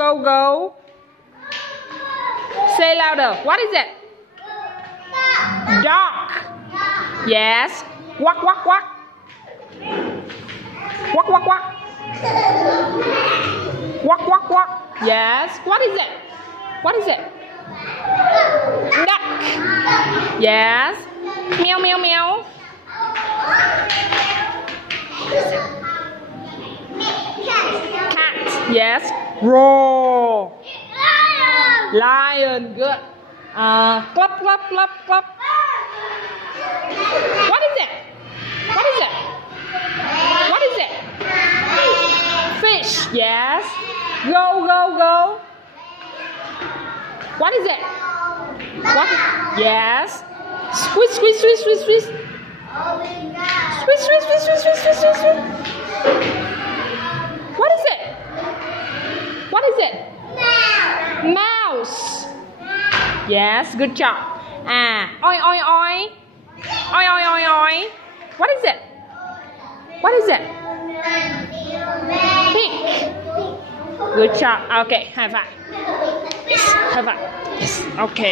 go. Say louder. What is it? Dog. Yes. Quack. Quack. Yes. What is it? What is it? Duck. Yes. Meow. Cat. Yes. Roar. Lion. Good. Clap. What is it? Fish. Yes. Go. What is it? What? Yes. Squeeze. Squeeze. What is it? Mouse. Yes, good job. Oi. What is it? Pig. Good job. Okay, high five. Yes, high five. Yes. Okay.